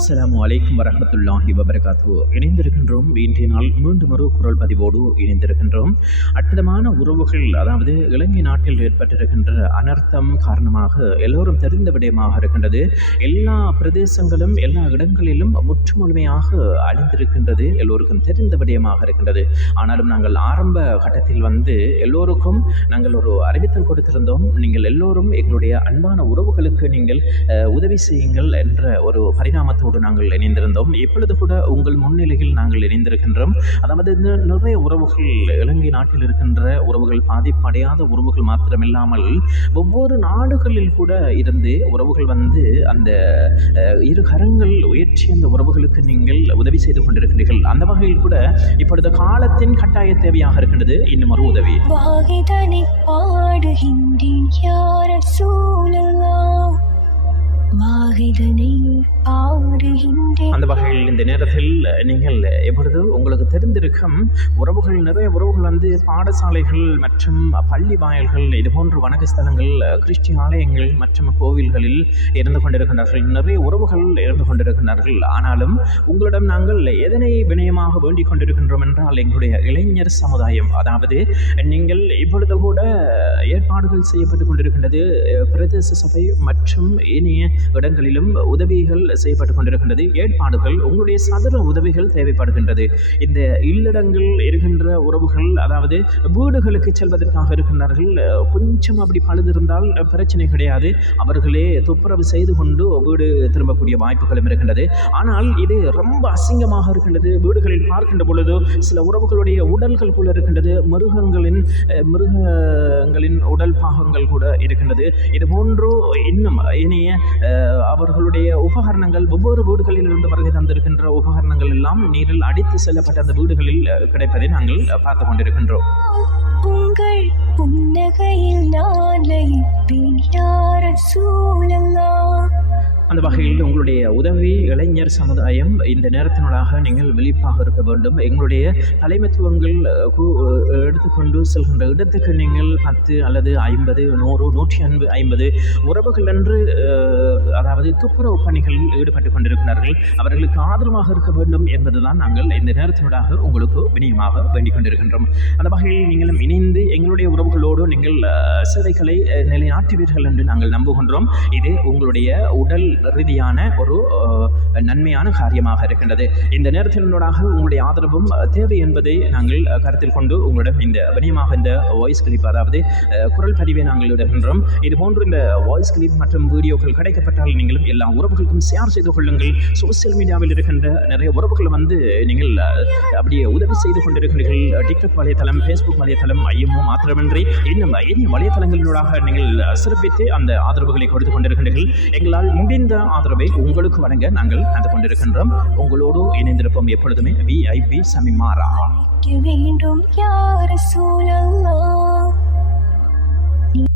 அஸ்ஸலாமு அலைக்கும் வரஹ்மத்துல்லாஹி வபரகாத்துஹு. இணைந்திருக்கின்றோம் இன்றைய நாள் மீண்டும் ஒரு குரல் பதிவோடு இணைந்திருக்கின்றோம். அற்புதமான உறவுகள், அதாவது இலங்கை நாட்டில் ஏற்பட்டிருக்கின்ற அனர்த்தம் காரணமாக எல்லோரும் தெரிந்த விடயமாக இருக்கின்றது. எல்லா பிரதேசங்களும் எல்லா இடங்களிலும் முற்றுமுழுமையாக அழிந்திருக்கின்றது, எல்லோருக்கும் தெரிந்த விடயமாக இருக்கின்றது. ஆனாலும் நாங்கள் ஆரம்ப கட்டத்தில் எல்லோருக்கும் நாங்கள் ஒரு அறிவித்தல் கொடுத்திருந்தோம். நீங்கள் எல்லோரும் எங்களுடைய அன்பான உறவுகளுக்கு நீங்கள் உதவி செய்யுங்கள் என்ற ஒரு பரிணாமத்தோடு நாங்கள் இணைந்திருந்தோம். இப்பொழுது கூட உங்கள் முன்னிலையில் நாங்கள் இணைந்திருக்கின்றோம். அதாவது நிறைய உறவுகள், இலங்கை நாட்டில் இருக்கின்ற உறவுகள், பாதிப்படையாத உறவுகள் மாத்திரமில்லாமல் ஒவ்வொரு நாடுகளில் கூட இருந்து உறவுகள் அந்த இரு கரங்கள் உயர்ச்சி அந்த உறவுகளுக்கு நீங்கள் உதவி செய்து கொண்டிருக்கின்றீர்கள். அந்த வகையில் கூட இப்பொழுது காலத்தின் கட்டாய தேவையாக இருக்கின்றது இன்னும் ஒரு உதவி. அந்த வகையில் இந்த நேரத்தில் நீங்கள் எப்பொழுது உங்களுக்கு தெரிந்திருக்கும் உறவுகள், நிறைய உறவுகள் பாடசாலைகள் மற்றும் பள்ளி வாயில்கள், இதுபோன்ற வணக்க ஸ்தலங்கள், கிறிஸ்டிய ஆலயங்கள் மற்றும் கோவில்களில் இருந்து கொண்டிருக்கிறார்கள். நிறைய உறவுகள் இருந்து கொண்டிருக்கிறார்கள். ஆனாலும் உங்களிடம் நாங்கள் எதனை வினயமாக வேண்டிக் கொண்டிருக்கின்றோம் என்றால், எங்களுடைய இளைஞர் சமுதாயம், அதாவது நீங்கள் இப்பொழுது கூட ஏற்பாடுகள் செய்யப்பட்டு கொண்டிருக்கின்றது. பிரதேச சபை மற்றும் இனிய இடங்களிலும் உதவிகள் செய்யப்பட்டு கொண்டிருக்கின்றது. ஏற்பாடுகள், உங்களுடைய சதுர உதவிகள் தேவைப்படுகின்றது. இந்த இல்லடங்கள் இருக்கின்ற உறவுகள், அதாவது வீடுகளுக்கு செல்வதற்காக இருக்கின்றார்கள். கொஞ்சம் அப்படி பழுதிருந்தால் பிரச்சனை கிடையாது, அவர்களே துப்புரவு செய்து கொண்டு வீடு திரும்பக்கூடிய வாய்ப்புகளும் இருக்கின்றது. ஆனால் இது ரொம்ப அசிங்கமாக இருக்கின்றது. வீடுகளில் பார்க்கின்ற பொழுது சில உறவுகளுடைய உடல்கள் கூட இருக்கின்றது, மிருகங்களின் உடல் பாகங்கள் கூட இருக்கின்றது. இது போன்று இன்னும் இனிய அவர்களுடைய உபகரணங்கள், ஒவ்வொரு வீடுகளில் இருந்து வருகை தந்திருக்கின்ற உபகரணங்கள் எல்லாம் நீரில் அடித்து செல்லப்பட்ட அந்த வீடுகளில் கிடைப்பதை நாங்கள் பார்த்து கொண்டிருக்கின்றோம். உங்கள் புன்னகையில் நான் லயிப்பேன் யா ரசூலல்லாஹ். அந்த வகையில் உங்களுடைய உதவி இளைஞர் சமுதாயம் இந்த நேரத்தினூடாக நீங்கள் விழிப்பாக இருக்க வேண்டும். எங்களுடைய தலைமைத்துவங்கள் எடுத்துக்கொண்டு செல்கின்ற இடத்துக்கு நீங்கள் 10 அல்லது 50, 100, 150 உறவுகள் என்று, அதாவது துப்புரவு பணிகளில் ஈடுபட்டு கொண்டிருக்கிறார்கள். அவர்களுக்கு ஆதரவாக இருக்க வேண்டும் என்பதுதான் நாங்கள் இந்த நேரத்தினூடாக உங்களுக்கு வினயமாக வேண்டிக் கொண்டிருக்கின்றோம். அந்த வகையில் நீங்களும் இணைந்து எங்களுடைய உறவுகளோடு நீங்கள் சேவைகளை நிலைநாட்டுவீர்கள் என்று நாங்கள் நம்புகின்றோம். இது உங்களுடைய உடல் ரீதியான ஒரு நன்மையான காரியமாக இருக்கின்றது. இந்த நேரத்தினூடாக உங்களுடைய ஆதரவும் தேவை என்பதை நாங்கள் கருத்தில் கொண்டு உங்களிடம் இந்த வினயமாக இந்த வாய்ஸ் கிளிப், அதாவது குரல் பதிவை நாங்கள் இடுகின்றோம். இதுபோன்று இந்த வாய்ஸ் கிளிப் மற்றும் வீடியோக்கள் கிடைக்கப்பட்டால் நீங்களும் எல்லா உறவுகளுக்கும் ஷேர் செய்து கொள்ளுங்கள். சோசியல் மீடியாவில் இருக்கின்ற நிறைய உறவுகள் நீங்கள் அப்படியே உதவி செய்து கொண்டிருக்கிறீர்கள். டிக்டாக் வலைத்தளம், ஃபேஸ்புக் வலைத்தளம், ஐஎம்ஓ மாத்திரமின்றி இன்னும் இனிய வலைத்தளங்களினூடாக நீங்கள் சிறப்பித்து அந்த ஆதரவுகளை கொடுத்து கொண்டிருக்கின்றீர்கள். எங்களால் முடிந்த ஆதரவை உங்களுக்கு வழங்க நாங்கள் நடந்து கொண்டிருக்கின்றோம். உங்களோடு இணைந்திருப்போம் எப்பொழுதுமே VIP சமிமாரா. வேண்டும் யா ரசூலல்லாஹ்.